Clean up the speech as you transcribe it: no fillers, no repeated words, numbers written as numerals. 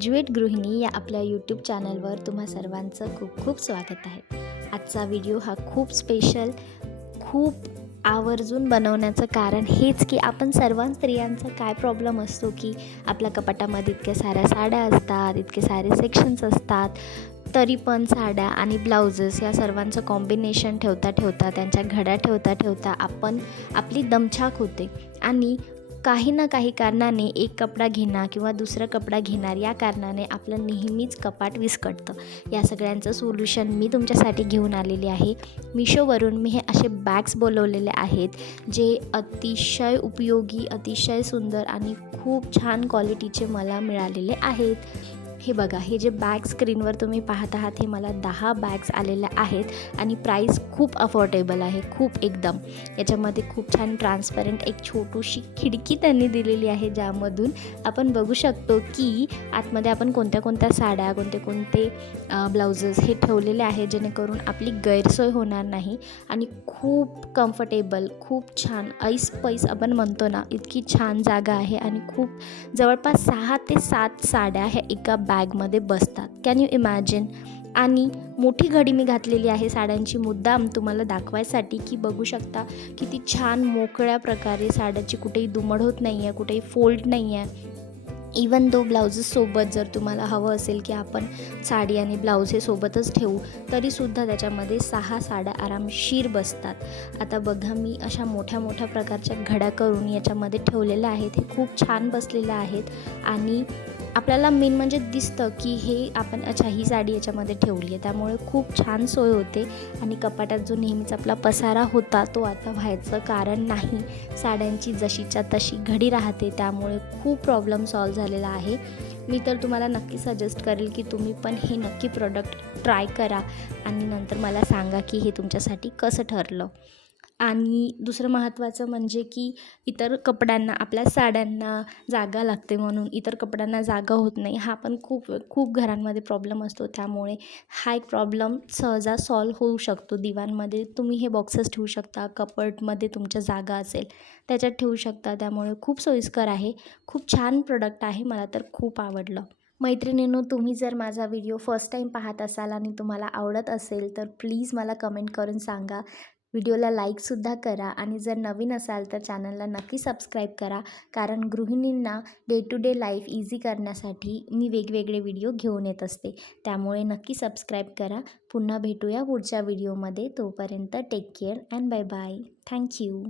Graduate गृहिणी या आपल्या यूट्यूब चॅनलवर तुम्हा सर्वांचं खूप खूप स्वागत आहे। आजचा व्हिडिओ हा खूप स्पेशल, खूप आवर्जून बनवण्याचं कारण हेच की आपण सर्व स्त्रियांचा काय प्रॉब्लेम असतो की आपल्या कपाटामध्ये इतक्या साऱ्या साड्या असतात, इतके सारे सेक्शन्स असतात, तरी पण साड्या आणि ब्लाउजेस या सर्वांचं कॉम्बिनेशन ठेवता ठेवता, त्यांच्या घड्या ठेवता ठेवता आपण आपली दमछाक होते आणि काही ना काही कारणाने एक कपडा घेणार किंवा दुसरा कपडा घेणार या कारणाने आपलं नेहमीच कपाट विस्कटतं। या सगळ्यांचं सोल्युशन मी तुमच्यासाठी घेऊन आलेली आहे। मिशोवरून मी हे असे बॅग्स बोलवलेले आहेत जे अतिशय उपयोगी, अतिशय सुंदर आणि खूप छान क्वालिटीचे मला मिळालेले आहेत। हे बघा, हे जे बॅग स्क्रीनवर तुम्ही पाहत आहात हे मला 10 बॅग्स आलेल्या आहेत आणि प्राईस खूप अफोर्डेबल आहे, खूप एकदम। याच्यामध्ये खूप छान ट्रान्सपरंट एक छोटीशी खिडकी त्यांनी दिलेली आहे ज्यामधून आपण बघू शकतो की आतमध्ये आपण कोणत्या कोणत्या साड्या, कोणते ब्लाउजेस हे ठेवलेले आहे जेणेकरून आपली गैरसोय होणार नाही आणि खूप कम्फर्टेबल, खूप छान ऐस-पैस आपण म्हणतो ना, इतकी छान जागा आहे आणि खूप जवळपास 6 ते 7 साड्या ह्या एका बॅगमध्ये बसतात। Can you imagine? आणि मोठी घडी मी घातलेली आहे साड्यांची मुद्दाम तुम्हाला दाखवायसाठी की बघू शकता किती छान मोकळ्या प्रकारे साड्याची कुठेही दुमड होत नाही आहे, कुठेही फोल्ड नाही आहे। इवन दो ब्लाउजेससोबत जर तुम्हाला हवं असेल की आपण साडी आणि ब्लाऊज हे सोबतच ठेवू तरीसुद्धा त्याच्यामध्ये 6 साड्या आरामशीर बसतात। आता बघा, मी अशा मोठ्या मोठ्या प्रकारच्या घड्या करून याच्यामध्ये ठेवलेल्या आहेत, हे खूप छान बसलेल्या आहेत आणि आपल्याला मेन म्हणजे दिसतं की हे आपण अच्छा ही साडी याच्यामध्ये ठेवली आहे, त्यामुळे खूप छान सोय होते आणि कपाटात जो नेहमीच आपला पसारा होता तो आता व्हायचं कारण नाही। साड्यांची जशीच्या तशी घडी राहते, त्यामुळे खूप प्रॉब्लेम सॉल्व झालेला आहे। मी तर तुम्हाला नक्की सजेस्ट करेल की तुम्ही पण हे नक्की प्रोडक्ट ट्राय करा आणि नंतर मला सांगा की हे तुमच्यासाठी कसं ठरलं। आणि दुसरं महत्त्वाचं म्हणजे की इतर कपड्यांना, आपल्या साड्यांना जागा लागते म्हणून इतर कपड्यांना जागा होत नाही, हा पण खूप घरांमध्ये प्रॉब्लेम असतो। त्यामुळे हा एक प्रॉब्लेम सहजा सॉल्व होऊ शकतो। दिवाणमध्ये तुम्ही हे बॉक्सेस ठेवू शकता, कपाटमध्ये तुमच्या जागा असेल त्याच्यात ठेवू शकता, त्यामुळे खूप सोयीस्कर आहे। खूप छान प्रोडक्ट आहे, मला तर खूप आवडलं। मैत्रिणींनो, तुम्ही जर माझा व्हिडिओ फर्स्ट टाईम पाहत असाल आणि तुम्हाला आवडत असेल तर प्लीज मला कमेंट करून सांगा। व्हिडिओला लाईकसुद्धा करा आणि जर नवीन असाल तर चॅनलला नक्की सबस्क्राईब करा, कारण गृहिणींना day to day life easy करण्यासाठी मी वेगवेगळे व्हिडिओ घेऊन येत असते, त्यामुळे नक्की सबस्क्राईब करा। पुन्हा भेटूया पुढच्या व्हिडिओमध्ये, तोपर्यंत take care and bye bye. Thank you.